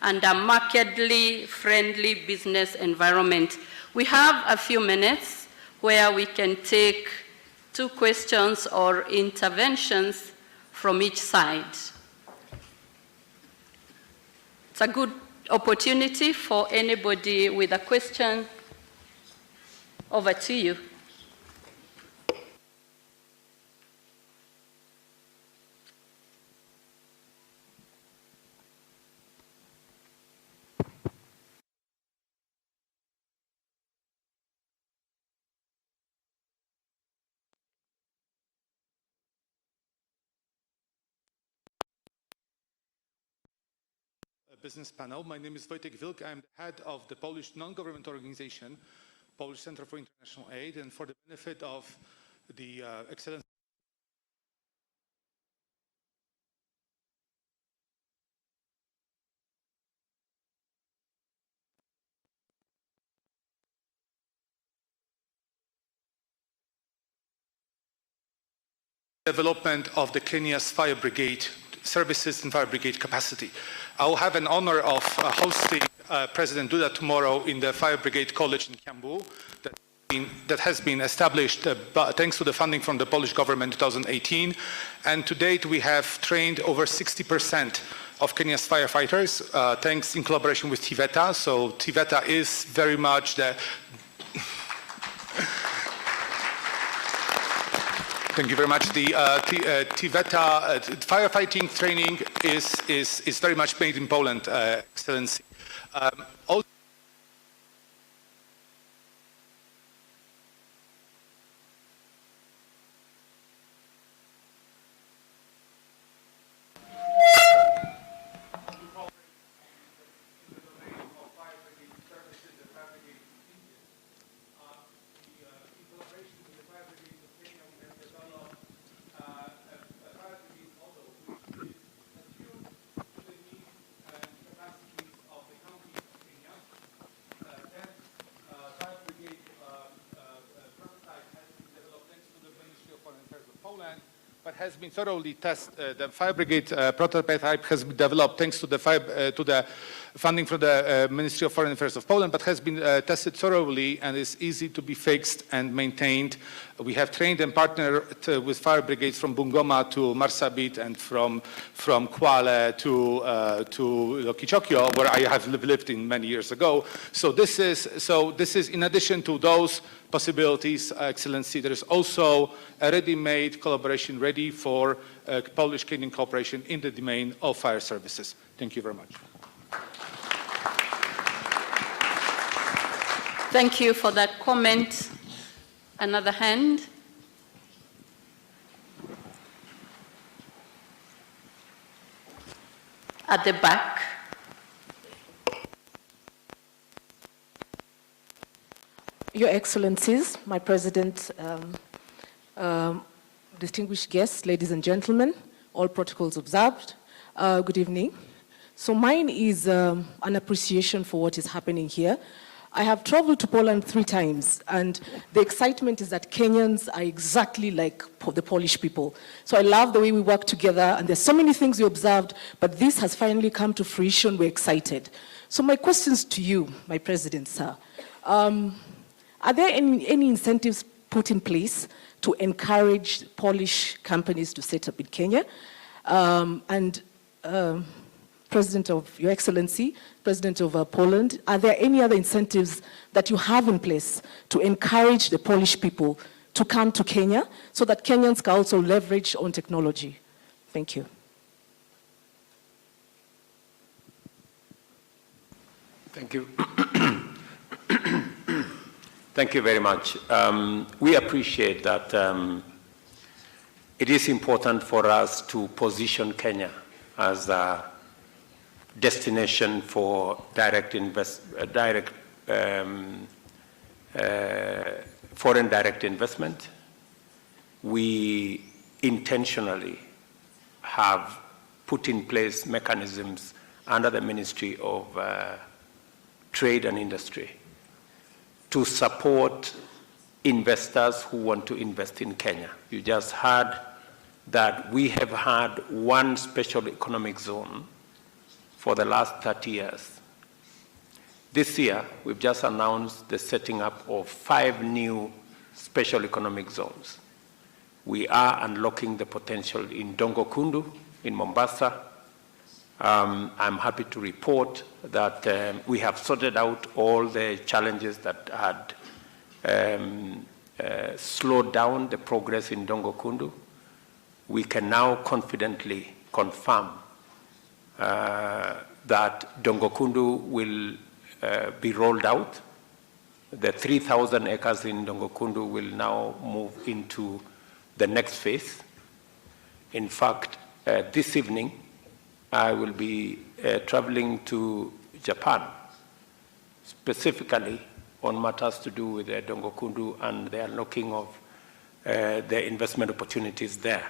and a markedly friendly business environment. We have a few minutes where we can take 2 questions or interventions from each side. It's a good opportunity for anybody with a question. Over to you. Business panel. My name is Wojtek Wilk. I'm the head of the Polish non-government organization, Polish Center for International Aid, and for the benefit of the excellent development of the Kenya's fire brigade services and fire brigade capacity. I will have an honor of hosting President Duda tomorrow in the Fire Brigade College in Kiambu that has been established thanks to the funding from the Polish government in 2018. And to date, we have trained over 60% of Kenya's firefighters, thanks in collaboration with TVETA. So TVETA is very much the Thank you very much. The TVETA firefighting training is very much made in Poland, Excellency. Also, has been thoroughly tested. The fire brigade prototype has been developed thanks to the funding from the Ministry of Foreign Affairs of Poland, but has been tested thoroughly and is easy to be fixed and maintained. We have trained and partnered with fire brigades from Bungoma to Marsabit and from Kwale to Lokichokio, where I have lived in many years ago. So this is in addition to those possibilities, Excellency, there is also a ready-made collaboration ready for Polish-Kenyan cooperation in the domain of fire services. Thank you very much. Thank you for that comment. Another hand. At the back. Your Excellencies, my President, distinguished guests, ladies and gentlemen, all protocols observed, good evening. So mine is an appreciation for what is happening here. I have traveled to Poland 3 times, and the excitement is that Kenyans are exactly like the Polish people. So I love the way we work together, and there's so many things we observed, but this has finally come to fruition. We're excited. So my questions to you, my President, sir. Are there any incentives put in place to encourage Polish companies to set up in Kenya? President of Your Excellency, President of Poland, are there any other incentives that you have in place to encourage the Polish people to come to Kenya so that Kenyans can also leverage on technology? Thank you. Thank you. Thank you very much. We appreciate that it is important for us to position Kenya as a destination for foreign direct investment. We intentionally have put in place mechanisms under the Ministry of Trade and Industry to support investors who want to invest in Kenya. You just heard that we have had one special economic zone for the last 30 years. This year, we've just announced the setting up of 5 new special economic zones. We are unlocking the potential in Dongo Kundu, in Mombasa. I'm happy to report that we have sorted out all the challenges that had slowed down the progress in Dongo Kundu. We can now confidently confirm that Dongo Kundu will be rolled out. The 3,000 acres in Dongo Kundu will now move into the next phase. In fact, this evening, I will be traveling to Japan, specifically on matters to do with Dongo Kundu and the unlocking of the investment opportunities there.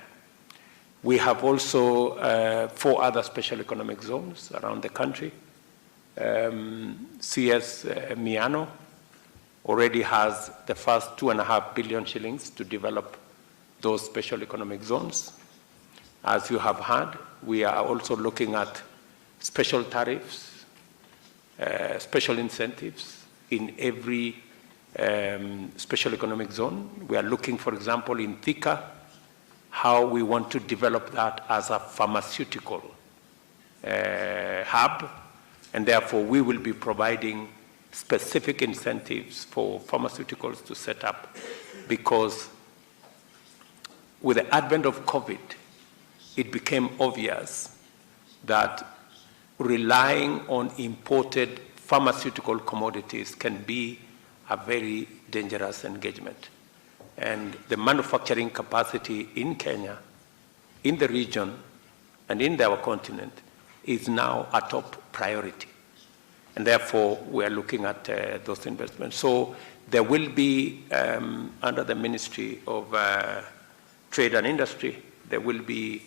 We have also 4 other special economic zones around the country. CS Miano already has the first 2.5 billion shillings to develop those special economic zones. As you have heard, we are also looking at special tariffs, special incentives in every special economic zone. We are looking, for example, in Thika, how we want to develop that as a pharmaceutical hub, and therefore we will be providing specific incentives for pharmaceuticals to set up, because with the advent of COVID, it became obvious that relying on imported pharmaceutical commodities can be a very dangerous engagement. And the manufacturing capacity in Kenya, in the region, and in our continent is now a top priority. And therefore, we are looking at those investments. So there will be, under the Ministry of Trade and Industry, there will be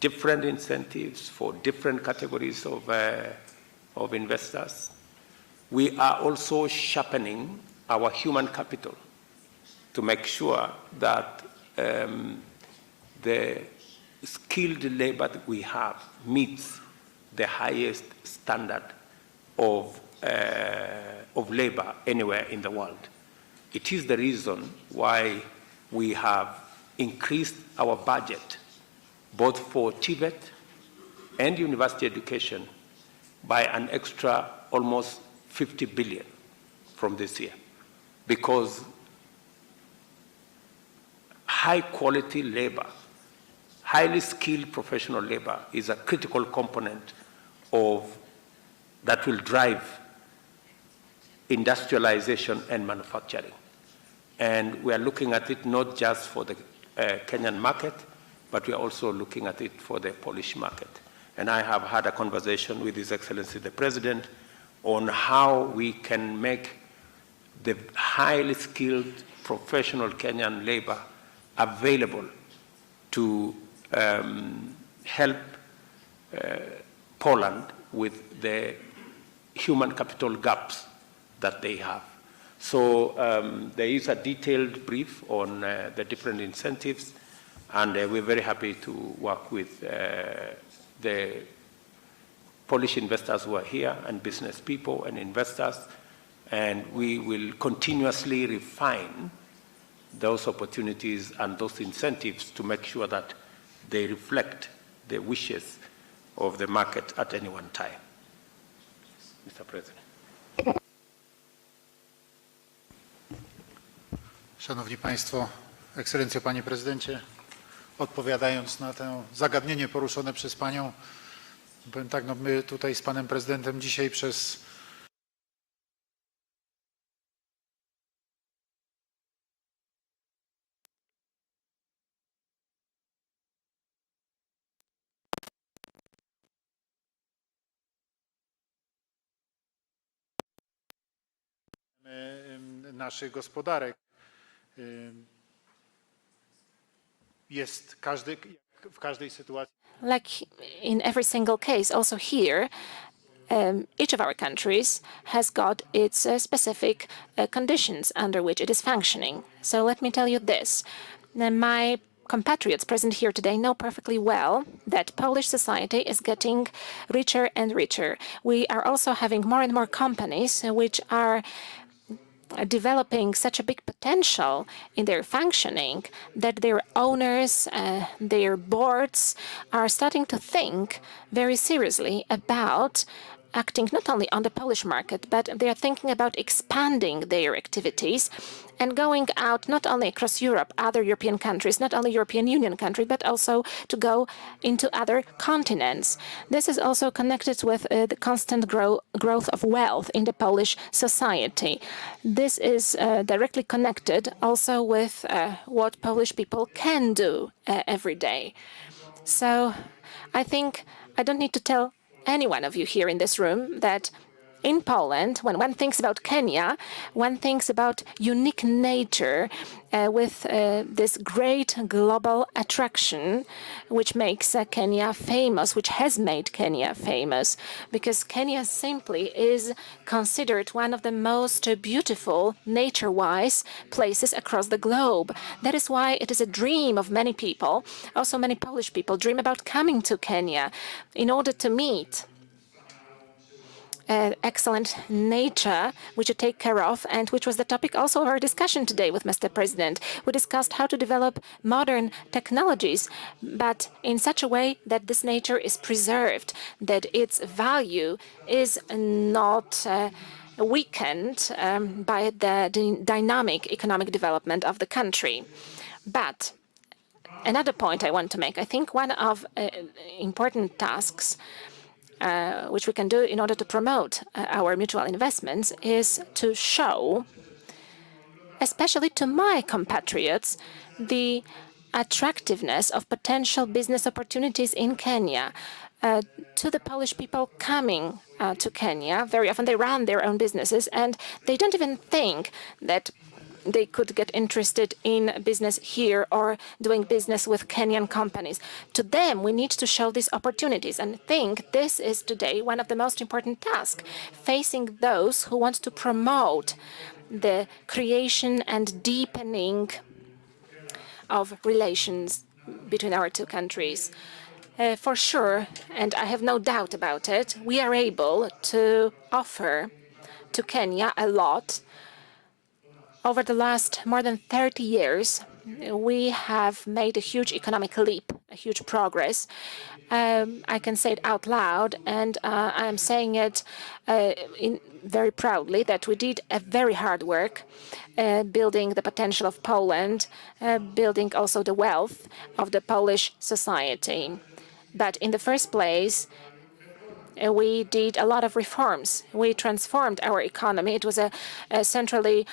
different incentives for different categories of investors. We are also sharpening our human capital to make sure that the skilled labor that we have meets the highest standard of labor anywhere in the world. It is the reason why we have increased our budget, both for TVET and university education, by an extra almost 50 billion from this year, because high-quality labor, highly skilled professional labor is a critical component that will drive industrialization and manufacturing. And we are looking at it not just for the Kenyan market, but we are also looking at it for the Polish market. And I have had a conversation with His Excellency the President on how we can make the highly skilled professional Kenyan labor available to help Poland with the human capital gaps that they have. So there is a detailed brief on the different incentives, and we're very happy to work with the Polish investors who are here, and business people and investors, and we will continuously refine those opportunities and those incentives to make sure that they reflect the wishes of the market at any one time. Mr. President. Szanowni Państwo, Ekscelencjo Panie Prezydencie, odpowiadając na to zagadnienie poruszone przez Panią, powiem tak, no my tutaj z Panem Prezydentem dzisiaj przez naszych gospodarek. Jest w każdej sytuacji. Like in every single case, also here, each of our countries has got its specific conditions under which it is functioning. So let me tell you this. My compatriots present here today know perfectly well that Polish society is getting richer and richer. We are also having more and more companies which are developing such a big potential in their functioning that their owners, their boards are starting to think very seriously about acting not only on the Polish market, but they are thinking about expanding their activities and going out not only across Europe, other European countries, not only European Union countries, but also to go into other continents. This is also connected with the constant growth of wealth in the Polish society. This is directly connected also with what Polish people can do every day. So I think I don't need to tell any one of you here in this room that in Poland, when one thinks about Kenya, one thinks about unique nature with this great global attraction, which makes Kenya famous, which has made Kenya famous, because Kenya simply is considered one of the most beautiful, nature-wise places across the globe. That is why it is a dream of many people. Also, many Polish people dream about coming to Kenya in order to meet excellent nature, which you take care of, and which was the topic also of our discussion today with Mr. President. We discussed how to develop modern technologies, but in such a way that this nature is preserved, that its value is not weakened by the dynamic economic development of the country. But another point I want to make, I think one of important tasks which we can do in order to promote our mutual investments is to show, especially to my compatriots, the attractiveness of potential business opportunities in Kenya. To the Polish people coming to Kenya, very often they run their own businesses and they don't even think that they could get interested in business here or doing business with Kenyan companies. To them, we need to show these opportunities, and I think this is today one of the most important tasks, facing those who want to promote the creation and deepening of relations between our two countries. For sure, and I have no doubt about it, we are able to offer to Kenya a lot. Over the last more than 30 years, we have made a huge economic leap, a huge progress. I can say it out loud, and I am saying it very proudly, that we did a very hard work building the potential of Poland, building also the wealth of the Polish society. But in the first place, we did a lot of reforms. We transformed our economy. It was a centrally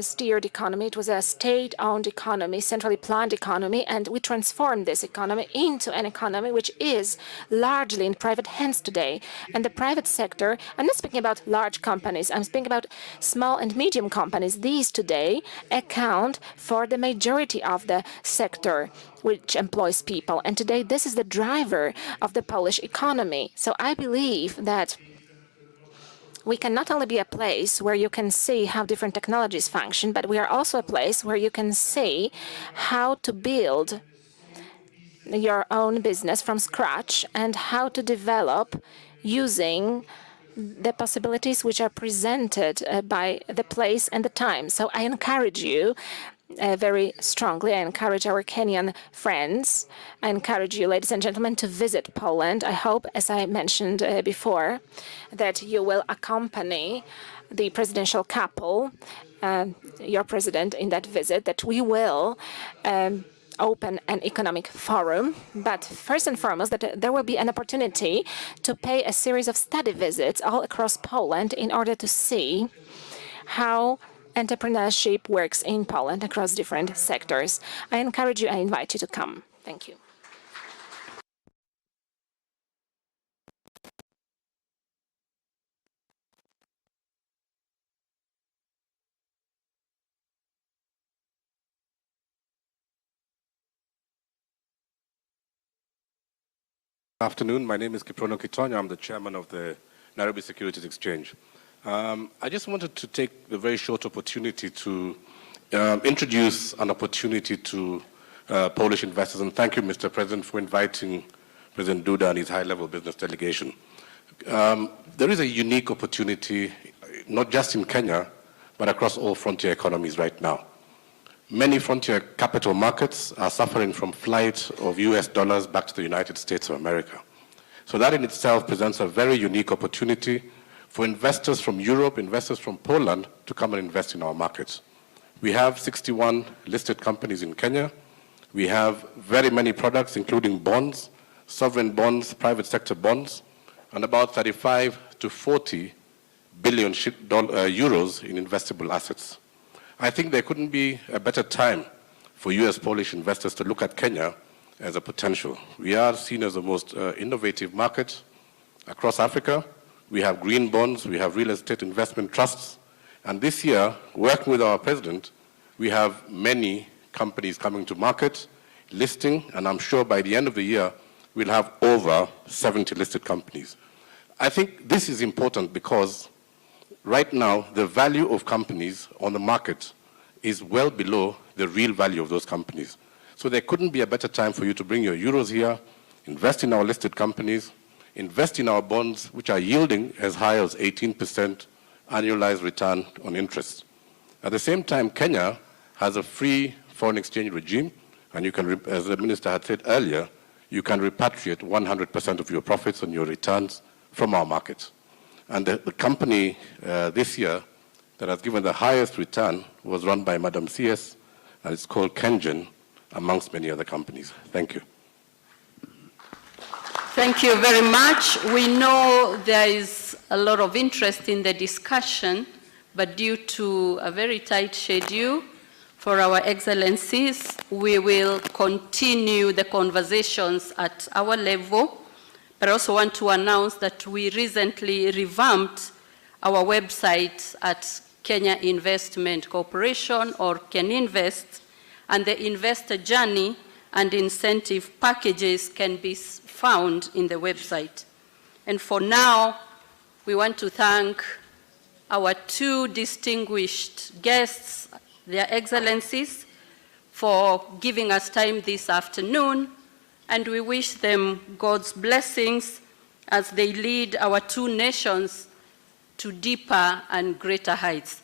steered economy. It was a state-owned economy, centrally planned economy, and we transformed this economy into an economy which is largely in private hands today. And the private sector, I'm not speaking about large companies, I'm speaking about small and medium companies. These today account for the majority of the sector which employs people. And today, this is the driver of the Polish economy. So I believe that we can not only be a place where you can see how different technologies function, but we are also a place where you can see how to build your own business from scratch and how to develop using the possibilities which are presented by the place and the time. So I encourage you very strongly. I encourage our Kenyan friends. I encourage you, ladies and gentlemen, to visit Poland. I hope, as I mentioned before, that you will accompany the presidential couple, your president, in that visit, that we will open an economic forum, but first and foremost, that there will be an opportunity to pay a series of study visits all across Poland in order to see how entrepreneurship works in Poland across different sectors. I encourage you, I invite you to come. Thank you. Good afternoon. My name is Kiprono Kitonya. I'm the chairman of the Nairobi Securities Exchange. I just wanted to take a very short opportunity to introduce an opportunity to Polish investors, and thank you, Mr. President, for inviting President Duda and his high-level business delegation. There is a unique opportunity, not just in Kenya, but across all frontier economies right now. Many frontier capital markets are suffering from flight of US dollars back to the United States of America. So that in itself presents a very unique opportunity for investors from Europe, investors from Poland, to come and invest in our markets. We have 61 listed companies in Kenya. We have very many products, including bonds, sovereign bonds, private sector bonds, and about 35 to 40 billion euros in investable assets. I think there couldn't be a better time for US Polish investors to look at Kenya as a potential. We are seen as the most innovative market across Africa. We have green bonds, we have real estate investment trusts, and this year, working with our president, we have many companies coming to market, listing, and I'm sure by the end of the year, we'll have over 70 listed companies. I think this is important because right now, the value of companies on the market is well below the real value of those companies. So there couldn't be a better time for you to bring your euros here, invest in our listed companies, invest in our bonds, which are yielding as high as 18% annualized return on interest. At the same time, Kenya has a free foreign exchange regime, and you can, as the minister had said earlier, you can repatriate 100% of your profits and your returns from our markets. And the company this year that has given the highest return was run by Madam CS, and it's called Kengen, amongst many other companies. Thank you. Thank you very much. We know there is a lot of interest in the discussion, but due to a very tight schedule for our excellencies, we will continue the conversations at our level. But I also want to announce that we recently revamped our website at Kenya Investment Corporation, or KenInvest, and the investor journey and incentive packages can be found in the website. And for now, we want to thank our two distinguished guests, their excellencies, for giving us time this afternoon, and we wish them God's blessings as they lead our two nations to deeper and greater heights.